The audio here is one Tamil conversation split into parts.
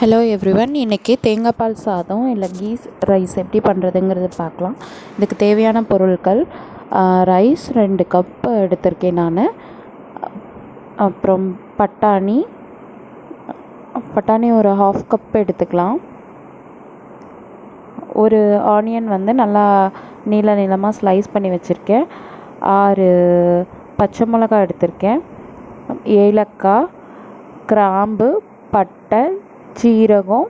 ஹலோ எவ்ரிவன், இன்றைக்கி தேங்காய் பால் சாதம் இல்லை கீ ரைஸ் எப்படி பண்ணுறதுங்கிறது பார்க்கலாம். இதுக்கு தேவையான பொருட்கள் ரைஸ் 2 கப் எடுத்திருக்கேன் நான். அப்புறம் பட்டாணி ஒரு 1/2 கப் எடுத்துக்கலாம். ஒரு ஆனியன் நல்லா நீளமாக ஸ்லைஸ் பண்ணி வச்சுருக்கேன். 6 பச்சை மிளகாய் எடுத்திருக்கேன். ஏலக்காய், கிராம்பு, பட்டை, சீரகம்,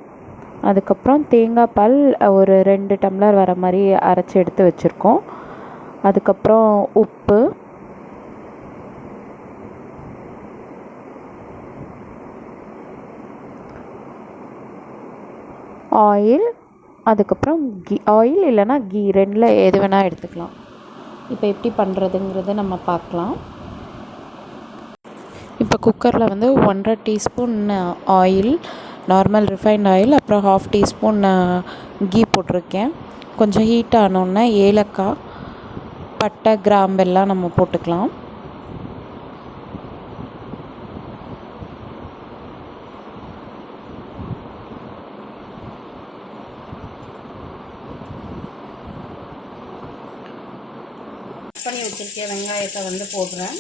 அதுக்கப்புறம் தேங்காய் பால் ஒரு 2 டம்ளர் வர மாதிரி அரைச்சி எடுத்து வச்சுருக்கோம். அதுக்கப்புறம் உப்பு, ஆயில், அதுக்கப்புறம் ஆயில் இல்லைன்னா கீ, 2ல் எது வேணால் எடுத்துக்கலாம். இப்போ எப்படி பண்ணுறதுங்கிறத நம்ம பார்க்கலாம். இப்போ குக்கரில் 1.5 teaspoon oil, normal refined oil, அப்புறம் 1/2 டீஸ்பூன் கீ போட்டிருக்கேன். கொஞ்சம் ஹீட் ஆனோடனே ஏலக்காய், பட்டை, கிராம்பெல்லாம் நம்ம போட்டுக்கலாம். பண்ணி வச்சுருக்கேன் வெங்காயத்தை போடுறேன்.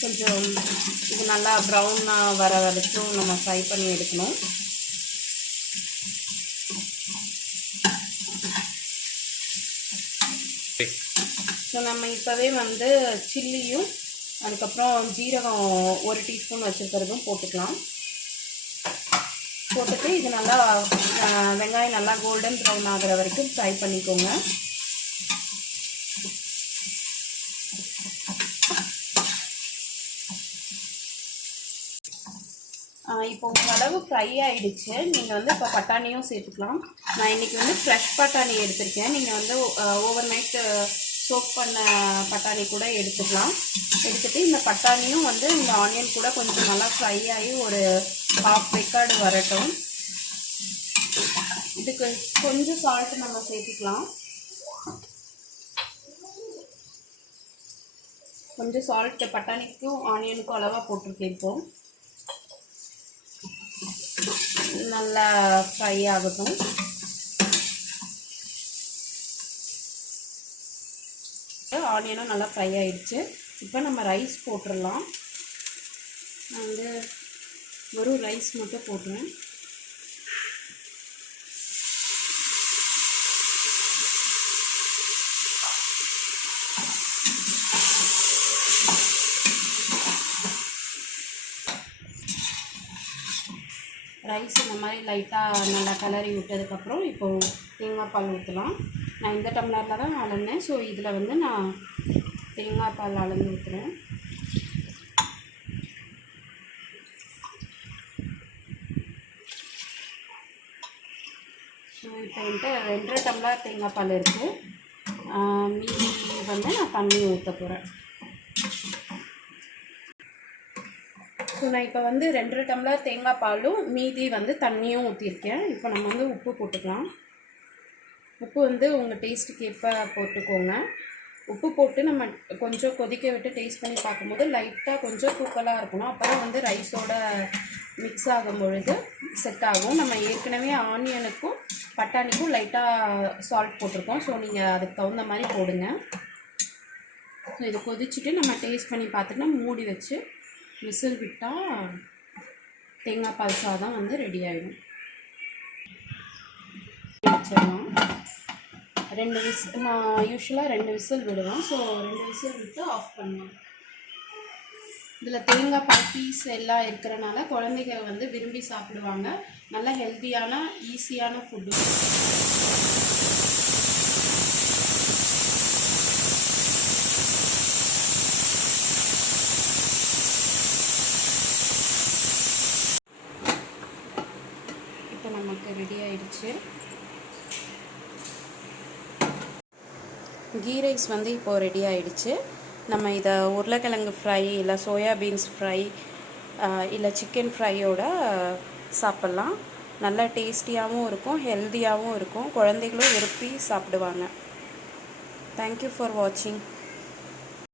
கொஞ்சம் இது நல்லா ப்ரௌனாக வர வரைக்கும் நம்ம ஃப்ரை பண்ணி எடுக்கணும். ஸோ நம்ம இப்போவே சில்லியும் அதுக்கப்புறம் ஜீரகம் 1 டீஸ்பூன் வச்சுருக்கிறதும் போட்டுக்கலாம். போட்டுட்டு இது நல்லா வெங்காயம் நல்லா கோல்டன் ப்ரௌன் ஆகிற வரைக்கும் ஃப்ரை பண்ணிக்கோங்க. இப்போ ஓரளவு ஃப்ரை ஆகிடுச்சு. நீங்கள் இப்போ பட்டாணியும் சேர்த்துக்கலாம். நான் இன்றைக்கி ஃப்ரெஷ் பட்டாணி எடுத்திருக்கேன். நீங்கள் ஓவர் நைட்டு சோக் பண்ண பட்டாணி கூட எடுத்துக்கலாம். எடுத்துகிட்டு இந்த பட்டாணியும் இந்த ஆனியன் கூட கொஞ்சம் நல்லா ஃப்ரை ஆகி ஒரு 1/2 வெக்காடு வரட்டும். இதுக்கு கொஞ்சம் சால்ட்டு நம்ம சேர்த்துக்கலாம். கொஞ்சம் சால்ட்டு பட்டாணிக்கும் ஆனியனுக்கும் அளவாக போட்டிருக்கேன். இப்போது நல்லா ஃப்ரை ஆகட்டும். ஆனியனும் நல்லா ஃப்ரை ஆகிடுச்சு. இப்போ நம்ம ரைஸ் போட்டுடலாம். நான் ஒரு ரைஸ் மட்டும் போட்டுறேன். ரைஸ் இந்த மாதிரி லைட்டாக நல்லா கிளறி விட்டதுக்கப்புறம் இப்போது தேங்காய் பால் ஊற்றலாம். நான் இந்த டம்ளரில் தான் அளந்தேன். ஸோ இதில் நான் தேங்காய் பால் அளந்து ஊற்றுறேன். ஸோ இப்போ என்கிட்ட 2.5 டம்ளர் தேங்காய் பால் இருக்குது. மீதி நான் தண்ணி ஊற்ற போகிறேன். ஸோ நான் இப்போ 2.5 டம்ளர் தேங்காய் பாலும் மீதி தண்ணியும் ஊற்றிருக்கேன். இப்போ நம்ம உப்பு போட்டுக்கலாம். உப்பு உங்கள் டேஸ்ட்டுக்கு எப்போ போட்டுக்கோங்க. உப்பு போட்டு நம்ம கொஞ்சம் கொதிக்க விட்டு டேஸ்ட் பண்ணி பார்க்கும்போது லைட்டாக கொஞ்சம் தூக்கலாக இருக்கணும். அப்போ தான் ரைஸோட மிக்ஸ் ஆகும் பொழுது செட் ஆகும். நம்ம ஏற்கனவே ஆனியனுக்கும் பட்டாணிக்கும் லைட்டாக சால்ட் போட்டிருக்கோம். ஸோ நீங்கள் அதுக்கு தகுந்த மாதிரி போடுங்க. ஸோ இதை கொதிச்சுட்டு நம்ம டேஸ்ட் பண்ணி பார்த்துட்டு மூடி வச்சு விசில் விட்டால் தேங்காய் பால் சாதம் ரெடி ஆகிடும். வச்சிடலாம். 2 விசில் நான் யூஸ்வலாக 2 விசில் விடுவேன். ஸோ 2 விசில் விட்டு ஆஃப் பண்ணுவேன். இதில் தேங்காய் பால் பீஸ் எல்லாம் இருக்கிறனால குழந்தைங்க விரும்பி சாப்பிடுவாங்க. நல்ல ஹெல்த்தியான ஈஸியான ஃபுட்டு. நமக்கு ரெடி ஆயிடுச்சு. கீ ரைஸ் இப்போது ரெடி ஆகிடுச்சு. நம்ம இதை உருளைக்கிழங்கு ஃப்ரை இல்லை சோயாபீன்ஸ் ஃப்ரை இல்லை சிக்கன் ஃப்ரையோட சாப்பிட்லாம். நல்லா டேஸ்டியாகவும் இருக்கும், ஹெல்த்தியாகவும் இருக்கும். குழந்தைகளும் விரும்பி சாப்பிடுவாங்க. தேங்க்யூ ஃபார் வாட்சிங்.